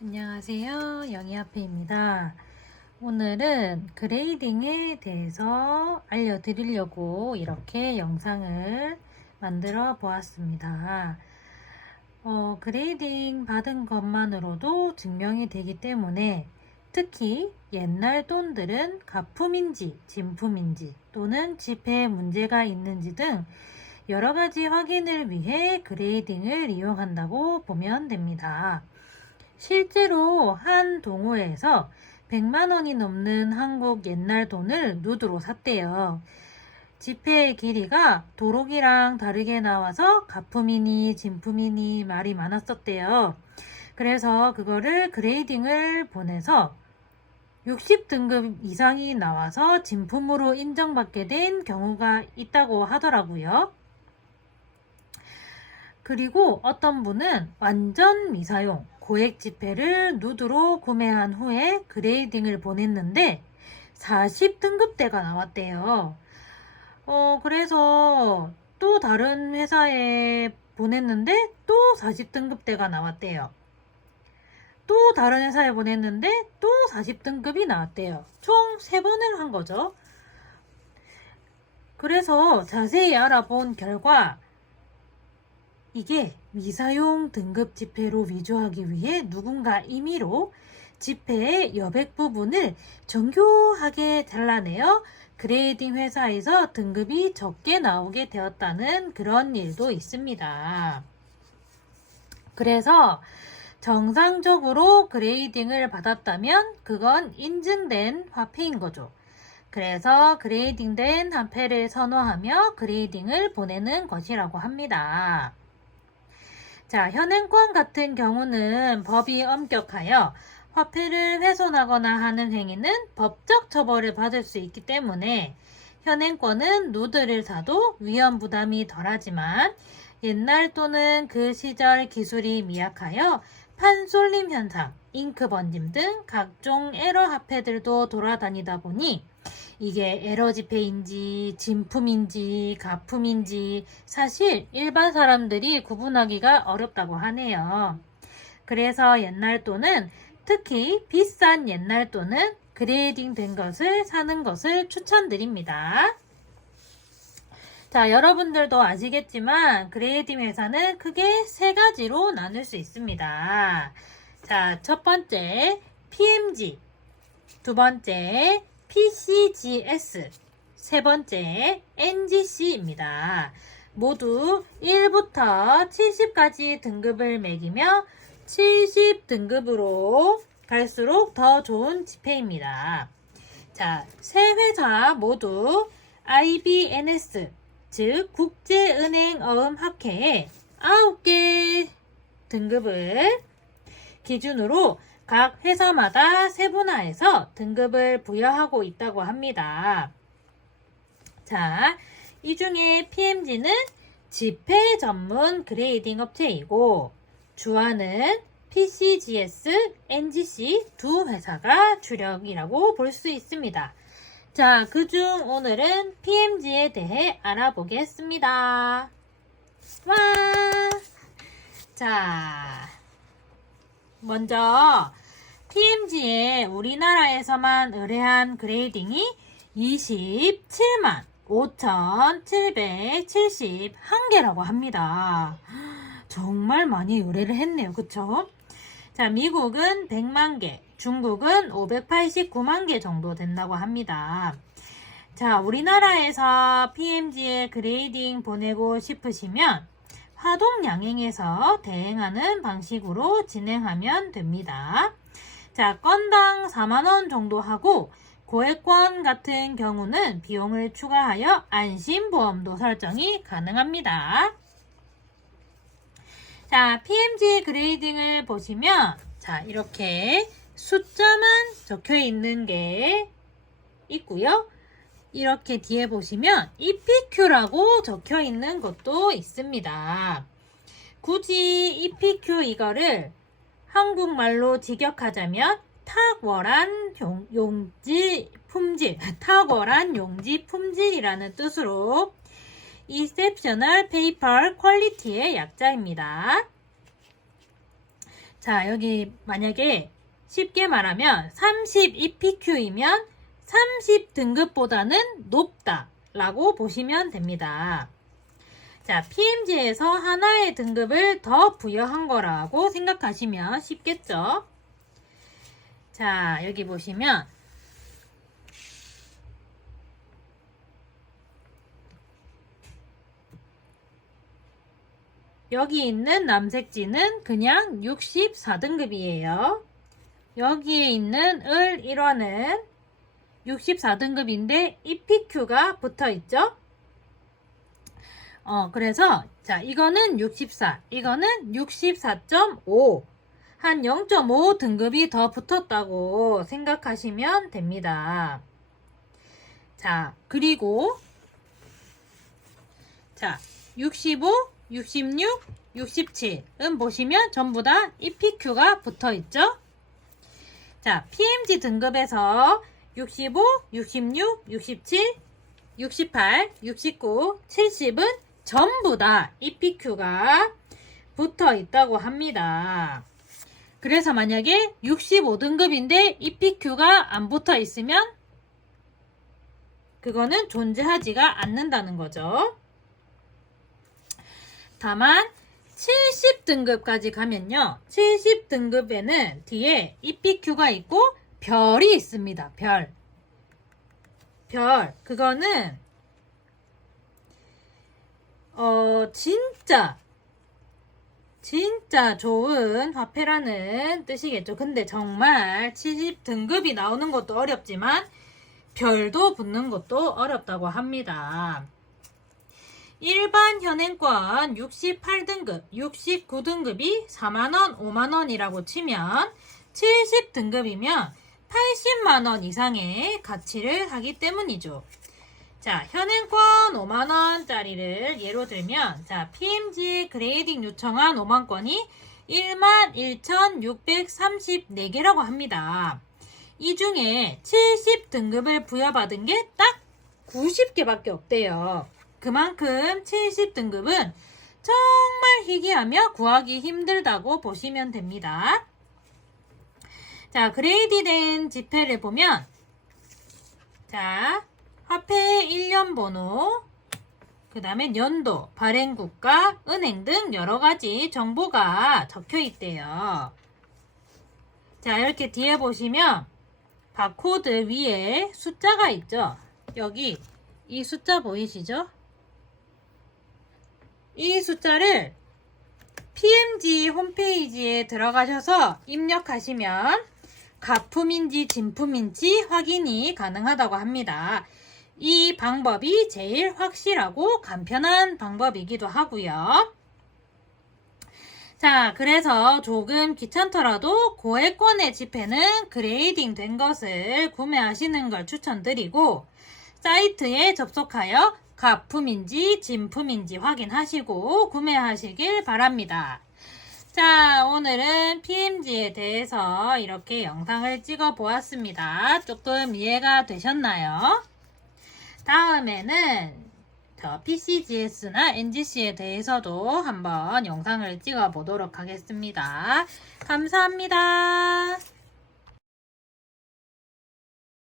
안녕하세요. 영희아페입니다. 오늘은 그레이딩에 대해서 알려드리려고 이렇게 영상을 만들어 보았습니다. 그레이딩 받은 것만으로도 증명이 되기 때문에 특히 옛날 돈들은 가품인지 진품인지 또는 지폐에 문제가 있는지 등 여러가지 확인을 위해 그레이딩을 이용한다고 보면 됩니다. 실제로 한 동호회에서 100만원이 넘는 한국 옛날 돈을 누드로 샀대요. 지폐의 길이가 도록이랑 다르게 나와서 가품이니 진품이니 말이 많았었대요. 그래서 그거를 그레이딩을 보내서 60등급 이상이 나와서 진품으로 인정받게 된 경우가 있다고 하더라고요. 그리고 어떤 분은 완전 미사용 고액 지폐를 누드로 구매한 후에 그레이딩을 보냈는데 40등급대가 나왔대요. 그래서 또 다른 회사에 보냈는데 또 40등급대가 나왔대요. 또 다른 회사에 보냈는데 또 40등급이 나왔대요. 총 3번을 한 거죠. 그래서 자세히 알아본 결과 이게 미사용 등급 지폐로 위조하기 위해 누군가 임의로 지폐의 여백 부분을 정교하게 잘라내어 그레이딩 회사에서 등급이 적게 나오게 되었다는 그런 일도 있습니다. 그래서 정상적으로 그레이딩을 받았다면 그건 인증된 화폐인 거죠. 그래서 그레이딩된 화폐를 선호하며 그레이딩을 보내는 것이라고 합니다. 자, 현행권 같은 경우는 법이 엄격하여 화폐를 훼손하거나 하는 행위는 법적 처벌을 받을 수 있기 때문에 현행권은 누드를 사도 위험 부담이 덜하지만 옛날 또는 그 시절 기술이 미약하여 판솔림 현상, 잉크 번짐 등 각종 에러 화폐들도 돌아다니다 보니 이게 에러 지폐인지 진품인지 가품인지 사실 일반 사람들이 구분하기가 어렵다고 하네요. 그래서 옛날 돈은 특히 비싼 옛날 돈은 그레이딩 된 것을 사는 것을 추천드립니다. 자, 여러분들도 아시겠지만 그레이딩 회사는 크게 3가지로 나눌 수 있습니다. 자, 첫 번째 PMG, 두 번째 PCGS, 세 번째 NGC입니다. 모두 1부터 70까지 등급을 매기며 70등급으로 갈수록 더 좋은 지폐입니다. 자, 세 회사 모두 IBNS, 즉 국제은행 어음 학회에 9개 등급을 기준으로 각 회사마다 세분화해서 등급을 부여하고 있다고 합니다. 자, 이 중에 PMG는 지폐 전문 그레이딩 업체이고 주화는 PCGS, NGC 두 회사가 주력이라고 볼 수 있습니다. 자, 그중 오늘은 PMG에 대해 알아보겠습니다. 와! 자, 먼저 PMG에 우리나라에서만 의뢰한 그레이딩이 27만 5,771개라고 합니다. 정말 많이 의뢰를 했네요. 그쵸? 자, 미국은 100만 개, 중국은 589만 개 정도 된다고 합니다. 자, 우리나라에서 PMG에 그레이딩 보내고 싶으시면 화동양행에서 대행하는 방식으로 진행하면 됩니다. 자, 건당 4만원 정도 하고 고액권 같은 경우는 비용을 추가하여 안심보험도 설정이 가능합니다. 자, PMG 그레이딩을 보시면 자, 이렇게 숫자만 적혀 있는 게 있고요. 이렇게 뒤에 보시면 EPQ라고 적혀 있는 것도 있습니다. 굳이 EPQ 이거를 한국말로 직역하자면 탁월한 용지 품질, 탁월한 용지 품질이라는 뜻으로 Exceptional Paper Quality의 약자입니다. 자, 여기 만약에 쉽게 말하면 32PQ이면 30등급보다는 높다 라고 보시면 됩니다. 자, PMG에서 하나의 등급을 더 부여한 거라고 생각하시면 쉽겠죠? 자, 여기 보시면 여기 있는 남색지는 그냥 64등급이에요. 여기에 있는 을 1호는 64등급인데 EPQ가 붙어 있죠? 그래서 자, 이거는 64, 이거는 64.5, 한 0.5 등급이 더 붙었다고 생각하시면 됩니다. 자, 그리고 자, 65, 66, 67은 보시면 전부 다 EPQ가 붙어 있죠? 자, PMG 등급에서 65, 66, 67, 68, 69, 70은 전부 다 EPQ가 붙어 있다고 합니다. 그래서 만약에 65등급인데 EPQ가 안 붙어 있으면 그거는 존재하지가 않는다는 거죠. 다만 70등급까지 가면요. 70등급에는 뒤에 EPQ가 있고 별이 있습니다. 별. 그거는 진짜 좋은 화폐라는 뜻이겠죠. 근데 정말 70등급이 나오는 것도 어렵지만 별도 붙는 것도 어렵다고 합니다. 일반 현행권 68등급, 69등급이 4만원, 5만원이라고 치면 70등급이면 80만원 이상의 가치를 하기 때문이죠. 자, 현행권 5만원짜리를 예로 들면, 자, PMG 그레이딩 요청한 5만건이 11,634개라고 합니다. 이 중에 70등급을 부여받은 게 딱 90개밖에 없대요. 그만큼 70등급은 정말 희귀하며 구하기 힘들다고 보시면 됩니다. 자, 그레이드된 지폐를 보면, 자, 화폐의 일련 번호, 그 다음에 연도, 발행국가, 은행 등 여러가지 정보가 적혀 있대요. 자, 이렇게 뒤에 보시면 바코드 위에 숫자가 있죠. 여기 이 숫자 보이시죠? 이 숫자를 PMG 홈페이지에 들어가셔서 입력하시면 가품인지 진품인지 확인이 가능하다고 합니다. 이 방법이 제일 확실하고 간편한 방법이기도 하고요. 자, 그래서 조금 귀찮더라도 고액권의 지폐는 그레이딩 된 것을 구매하시는 걸 추천드리고, 사이트에 접속하여 가품인지 진품인지 확인하시고 구매하시길 바랍니다. 자, 오늘은 PMG에 대해서 이렇게 영상을 찍어 보았습니다. 조금 이해가 되셨나요? 다음에는 PCGS나 NGC에 대해서도 한번 영상을 찍어 보도록 하겠습니다. 감사합니다.